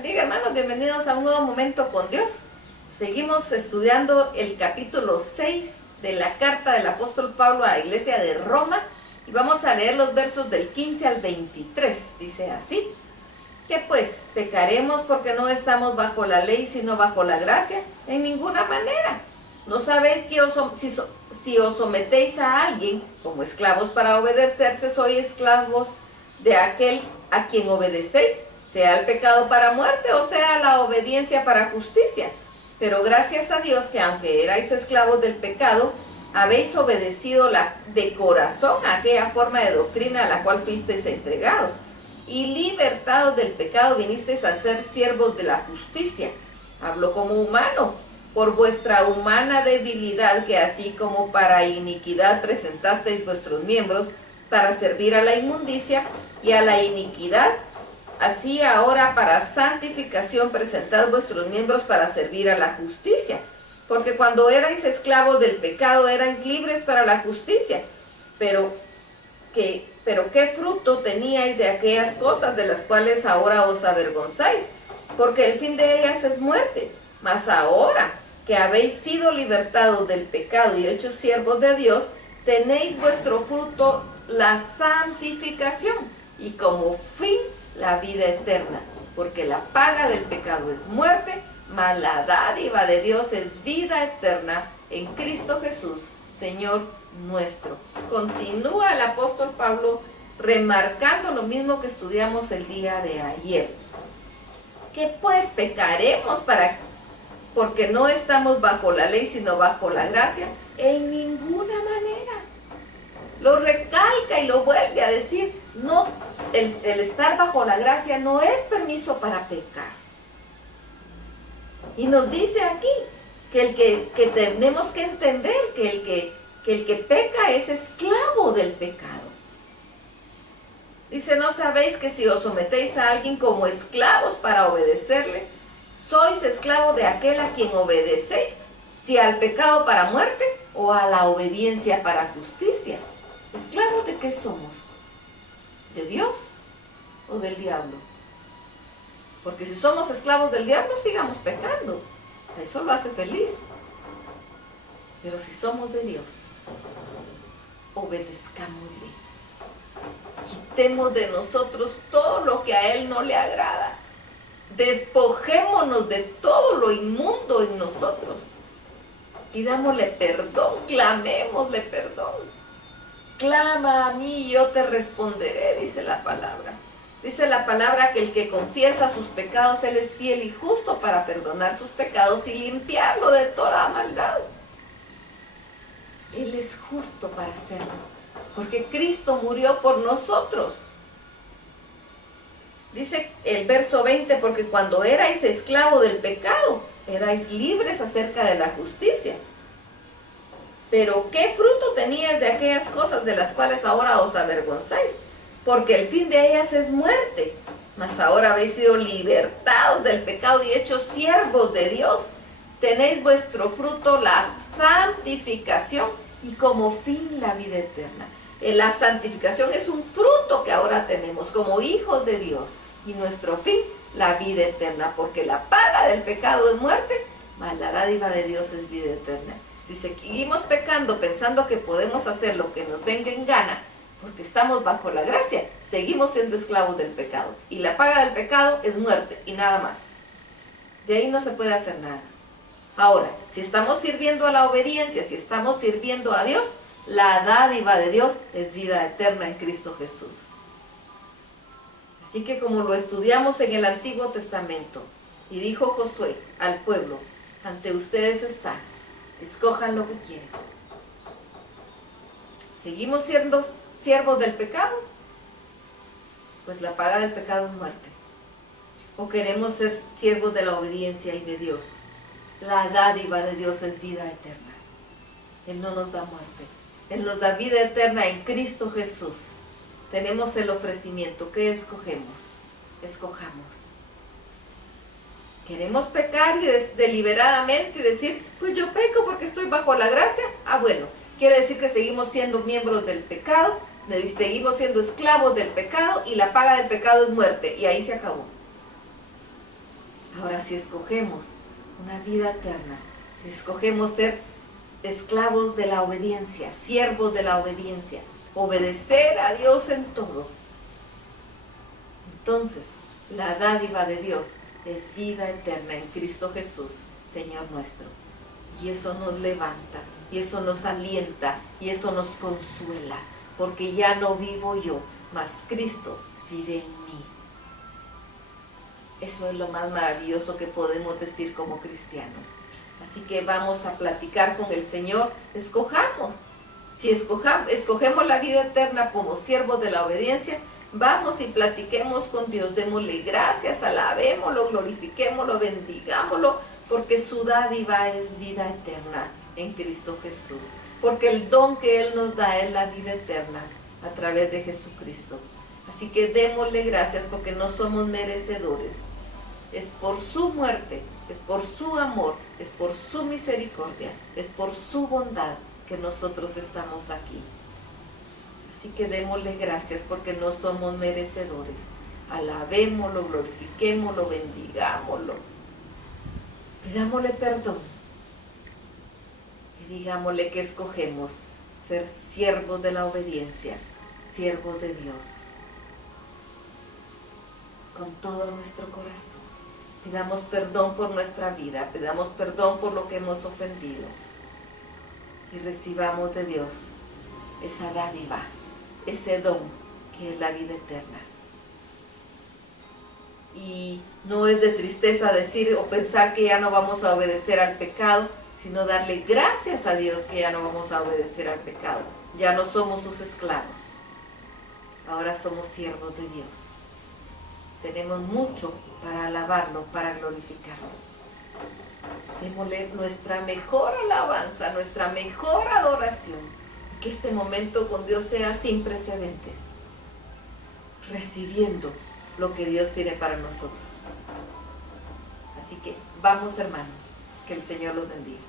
bendiga, hermanos. Bienvenidos a un nuevo momento con Dios. Seguimos estudiando el capítulo 6 de la carta del apóstol Pablo a la iglesia de Roma y vamos a leer los versos del 15 al 23. Dice así: ¿Qué pues? ¿Pecaremos porque no estamos bajo la ley sino bajo la gracia? En ninguna manera. ¿No sabéis que si os sometéis a alguien como esclavos para obedecerse, sois esclavos de aquel a quien obedecéis, sea el pecado para muerte o sea la obediencia para justicia? Pero gracias a Dios que aunque erais esclavos del pecado, habéis obedecido de corazón a aquella forma de doctrina a la cual fuisteis entregados, y libertados del pecado vinisteis a ser siervos de la justicia. Hablo como humano, por vuestra humana debilidad, que así como para iniquidad presentasteis vuestros miembros para servir a la inmundicia y a la iniquidad, así ahora para santificación presentad vuestros miembros para servir a la justicia. Porque cuando erais esclavos del pecado, erais libres para la justicia. Pero qué fruto teníais de aquellas cosas de las cuales ahora os avergonzáis, porque el fin de ellas es muerte. Mas ahora que habéis sido libertados del pecado y hechos siervos de Dios, tenéis vuestro fruto la santificación y como fin la vida eterna, porque la paga del pecado es muerte, mas la dádiva de Dios es vida eterna en Cristo Jesús, Señor nuestro. Continúa el apóstol Pablo remarcando lo mismo que estudiamos el día de ayer. ¿Qué pues? ¿Pecaremos porque no estamos bajo la ley sino bajo la gracia? En ninguna manera. Lo recalca y lo vuelve a decir. No, el estar bajo la gracia no es permiso para pecar. Y nos dice aquí que tenemos que entender que el que peca es esclavo del pecado. Dice: ¿no sabéis que si os sometéis a alguien como esclavos para obedecerle, sois esclavos de aquel a quien obedecéis, si al pecado para muerte o a la obediencia para justicia? ¿Esclavos de qué somos? ¿De Dios o del diablo? Porque si somos esclavos del diablo, sigamos pecando. Eso lo hace feliz. Pero si somos de Dios, obedezcámosle. Quitemos de nosotros todo lo que a Él no le agrada. Despojémonos de todo lo inmundo en nosotros. Pidámosle perdón, clamémosle perdón. Clama a mí y yo te responderé, dice la palabra. Dice la palabra que el que confiesa sus pecados, Él es fiel y justo para perdonar sus pecados y limpiarlo de toda maldad. Él es justo para hacerlo, porque Cristo murió por nosotros. Dice el verso 20, porque cuando erais esclavo del pecado, erais libres acerca de la justicia. Pero ¿qué fruto teníais de aquellas cosas de las cuales ahora os avergonzáis? Porque el fin de ellas es muerte. Mas ahora habéis sido libertados del pecado y hechos siervos de Dios. Tenéis vuestro fruto la santificación y como fin la vida eterna. La santificación es un fruto que ahora tenemos como hijos de Dios. Y nuestro fin, la vida eterna. Porque la paga del pecado es muerte, mas la dádiva de Dios es vida eterna. Si seguimos pecando pensando que podemos hacer lo que nos venga en gana, porque estamos bajo la gracia, seguimos siendo esclavos del pecado. Y la paga del pecado es muerte y nada más. De ahí no se puede hacer nada. Ahora, si estamos sirviendo a la obediencia, si estamos sirviendo a Dios, la dádiva de Dios es vida eterna en Cristo Jesús. Así que como lo estudiamos en el Antiguo Testamento, y dijo Josué al pueblo: ante ustedes está, escojan lo que quieran. ¿Seguimos siendo siervos del pecado? Pues la paga del pecado es muerte. ¿O queremos ser siervos de la obediencia y de Dios? La dádiva de Dios es vida eterna. Él no nos da muerte. Él nos da vida eterna en Cristo Jesús. Tenemos el ofrecimiento. ¿Qué escogemos? Escojamos. ¿Queremos pecar y deliberadamente y decir: pues yo peco porque estoy bajo la gracia? Bueno, quiere decir que seguimos siendo miembros del pecado, seguimos siendo esclavos del pecado y la paga del pecado es muerte. Y ahí se acabó. Ahora, si escogemos una vida eterna, si escogemos ser esclavos de la obediencia, siervos de la obediencia, obedecer a Dios en todo, entonces la dádiva de Dios es vida eterna en Cristo Jesús, Señor nuestro. Y eso nos levanta, y eso nos alienta, y eso nos consuela, porque ya no vivo yo, mas Cristo vive en mí. Eso es lo más maravilloso que podemos decir como cristianos. Así que vamos a platicar con el Señor. Escojamos. Si escogemos la vida eterna como siervos de la obediencia, vamos y platiquemos con Dios. Démosle gracias, alabémoslo, glorifiquémoslo, bendigámoslo, porque su dádiva es vida eterna en Cristo Jesús. Porque el don que Él nos da es la vida eterna a través de Jesucristo. Así que démosle gracias porque no somos merecedores. Es por su muerte, es por su amor, es por su misericordia, es por su bondad que nosotros estamos aquí. Así que démosle gracias porque no somos merecedores. Alabémoslo, glorifiquémoslo, bendigámoslo. Pidámosle perdón. Y digámosle que escogemos ser siervos de la obediencia, siervos de Dios. Con todo nuestro corazón. Pidamos perdón por nuestra vida, pidamos perdón por lo que hemos ofendido. Y recibamos de Dios esa dádiva, ese don que es la vida eterna. Y no es de tristeza decir o pensar que ya no vamos a obedecer al pecado, sino darle gracias a Dios que ya no vamos a obedecer al pecado. Ya no somos sus esclavos, ahora somos siervos de Dios. Tenemos mucho para alabarlo, para glorificarlo. Démosle nuestra mejor alabanza, nuestra mejor adoración. Que este momento con Dios sea sin precedentes, recibiendo lo que Dios tiene para nosotros. Así que vamos, hermanos, que el Señor los bendiga.